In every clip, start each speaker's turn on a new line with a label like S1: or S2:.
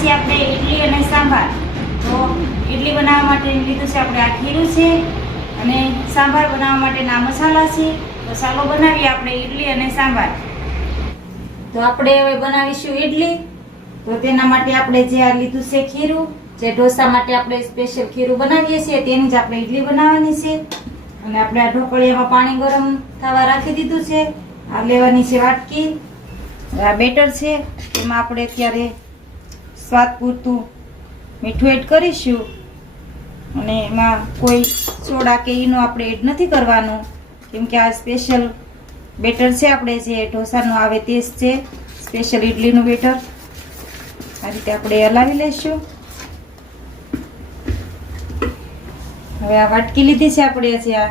S1: છીએ આપણે ઇડલી અને સાંભાર. તો ઇડલી બનાવવા માટે લીધું છે આપણે આ ખીરું છે અને સાંભાર બનાવવા માટેના મસાલા છે. ચાલો બનાવીએ આપણે ઇડલી અને સાંભાર. તો આપણે હવે બનાવીશું ઇડલી તો તેના માટે આપણે જે આ લીધું છે ખીરું, જે ઢોસા માટે આપણે સ્પેશિયલ ખીરું બનાવીએ છીએ, તેની જ આપણે ઇડલી બનાવવાની છે. અને આપણે આ ઢોકળિયામાં પાણી ગરમ થવા રાખી દીધું છે. આ લેવાની છે વાટકી. આ બેટર છે. એમાં આપણે અત્યારે સ્વાદ પૂરતું મીઠું એડ કરીશું. અને એમાં કોઈ સોડા કે ઈનો આપણે એડ નથી કરવાનું. કેમ કે આ સ્પેશિયલ બેટર છે આપણે જે ઢોસાનું આવે તે છે. સ્પેશિયલ ઇડલીનું બેટર આ રીતે આપણે હલાવી લઈશું. હવે આ વાટકી લીધી છે આપણે જે આ.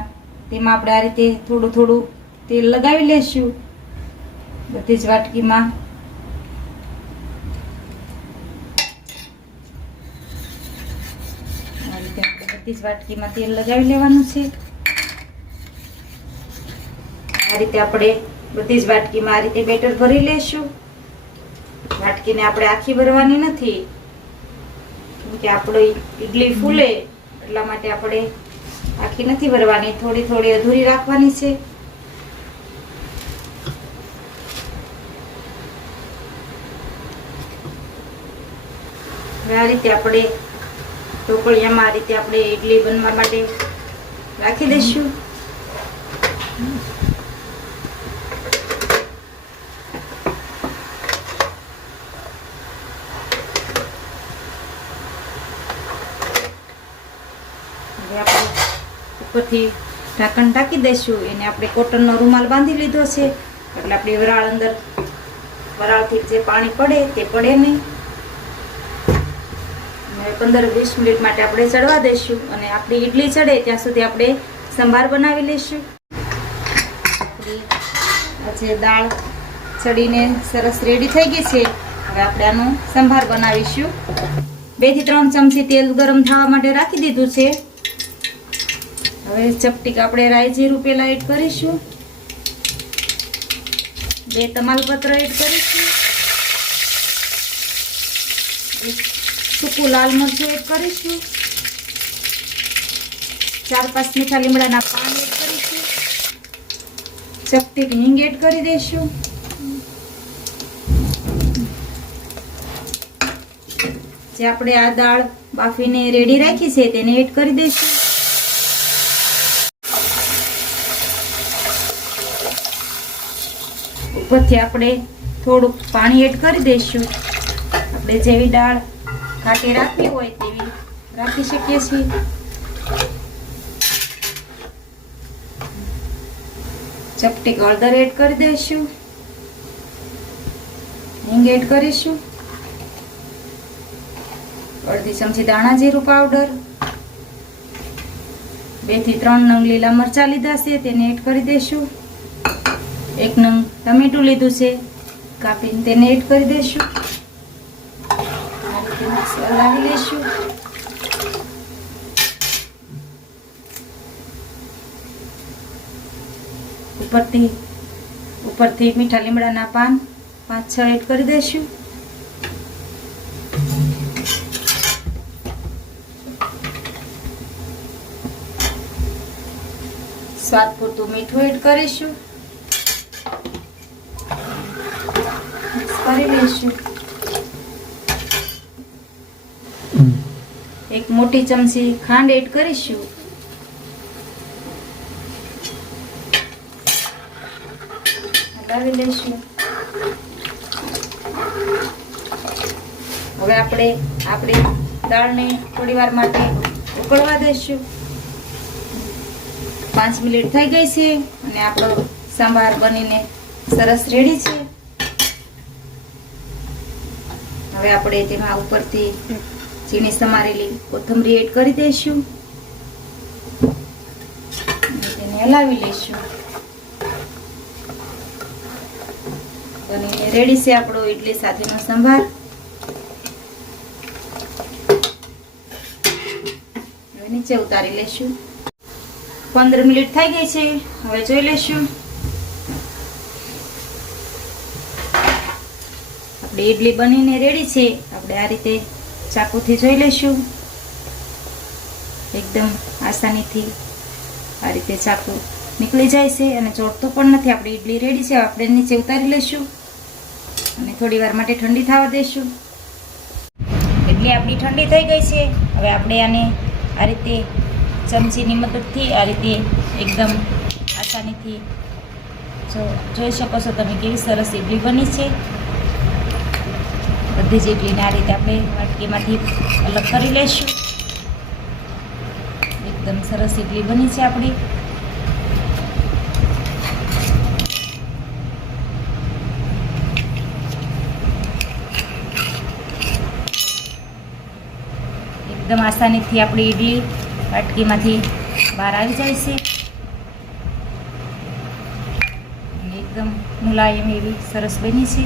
S1: તેમાં આપણે આ રીતે થોડું થોડું તેલ લગાવી લઈશું. બધી જ વાટકીમાં આ જ વાટકીમાં તેલ લગાવી લેવાનું છે. આ રીતે આપણે બધી જ વાટકીમાં આ રીતે બેટર ભરી લેશું. વાટકીને આપણે આખી ભરવાની નથી. કેમ આપણે ઈડલી ફૂલે એટલા માટે આપણે આખી નથી ભરવાની, થોડી થોડી અધૂરી રાખવાની છે. આ રીતે આપણે ઢોકળિયામાં આ રીતે આપણે ઇડલી બનવા માટે રાખી દઈશું. ઉપરથી ઢાંકણ ઢાંકી દઈશું. એને આપણે કોટનનો રૂમાલ બાંધી લીધો છે. એટલે આપણે વરાળ અંદર વરાળથી જે પાણી પડે તે પડે નહીં. પંદર વીસ મિનિટ માટે આપણે ચડવા દઈશું અને આપણી ઈડલી ચડે ત્યાં સુધી આપણે સંભાર બનાવી લઈશું. આજે દાળ ચડીને સરસ રેડી થઈ ગઈ છે, હવે આપણે આનો સંભાર બનાવીશું. બેથી ત્રણ ચમચી તેલ ગરમ થવા માટે રાખી દીધું છે. હવે ચપટીક આપણે રાઈ જીરું પેલા એડ કરીશું. બે તમાલપત્ર એડ કરીશું. સૂકું લાલ મરચું એડ કરીશું. ચાર પાંચ મીઠા લીમડાના પાન એડ કરીશું. ચપટી હિંગ એડ કરી દઈશું. જે આપણે આ દાળ બાફીને રેડી રાખી છે તેને એડ કરી દઈશું. ઉપરથી આપણે થોડુંક પાણી એડ કરી દઈશું. આપણે જેવી દાળ ઘાટી રાખવી હોય તેવી રાખી શકીએ છીએ. ચપટી હળદર એડ કરી દઈશું. હિંગ એડ કરીશું. અડધી ચમચી દાણા જીરું પાવડર બેથી ત્રણ નંગ લીલા મરચા લીધા છે, તેને એડ કરી દઈશું. એક નંગ ટમેટું લીધું છે, કાપીને તેને એડ કરી દઈશું. હલાવી લઈશું ઉપરથી ઉપરથી મીઠા લીમડાના પાન પાંચ, છ એડ કરી દઈશું સ્વાદ પૂરતું મીઠું એડ કરીશું. કરી લઈશું. એક મોટી ચમચી ખાંડ એડ કરીશું. હલાવી લઈશું. હવે આપણે આપણી દાળને થોડી વાર માટે ઉકળવા દઈશું. પાંચ મિનિટ થઈ ગઈ છે અને આપણો સાંભાર બનીને સરસ રેડી છે. હવે આપણે તેમાં ઉપરથી ઝીણી સમારેલી કોથમરી એડ કરી દઈશું. તેને હલાવી લઈશું. બનીને રેડી છે આપણો ઇડલી સાથેનો સંભાર. નીચે ઉતારી લેશું પંદર મિનિટ થઈ ગઈ છે. હવે જોઈ લેશું આપણે ઇડલી બનીને રેડી છે. આપણે આ રીતે ચાકુથી જોઈ લઈશું. એકદમ આસાનીથી આ રીતે ચાકુ નીકળી જાય છે અને ચોટતું પણ નથી. આપણી ઇડલી રેડી છે. આપણે નીચે ઉતારી લઈશું અને થોડી વાર માટે ઠંડી થવા દઈશું. ઇડલી આપણી ઠંડી થઈ ગઈ છે. હવે આપણે આને આ રીતે ચમચીની મદદથી આ રીતે એકદમ આસાનીથી જો જોઈ શકો છો તમે કેવી સરસ ઇડલી બની છે. બધી જ ઇડલીને આ રીતે આપણે વાટકીમાંથી અલગ કરી લઈશું એકદમ સરસ ઇડલી બની છે આપણી. એકદમ આસાનીથી આપણી ઇડલી વાટકીમાંથી બહાર આવી જાય છે. એકદમ મુલાયમ એવી સરસ બની છે.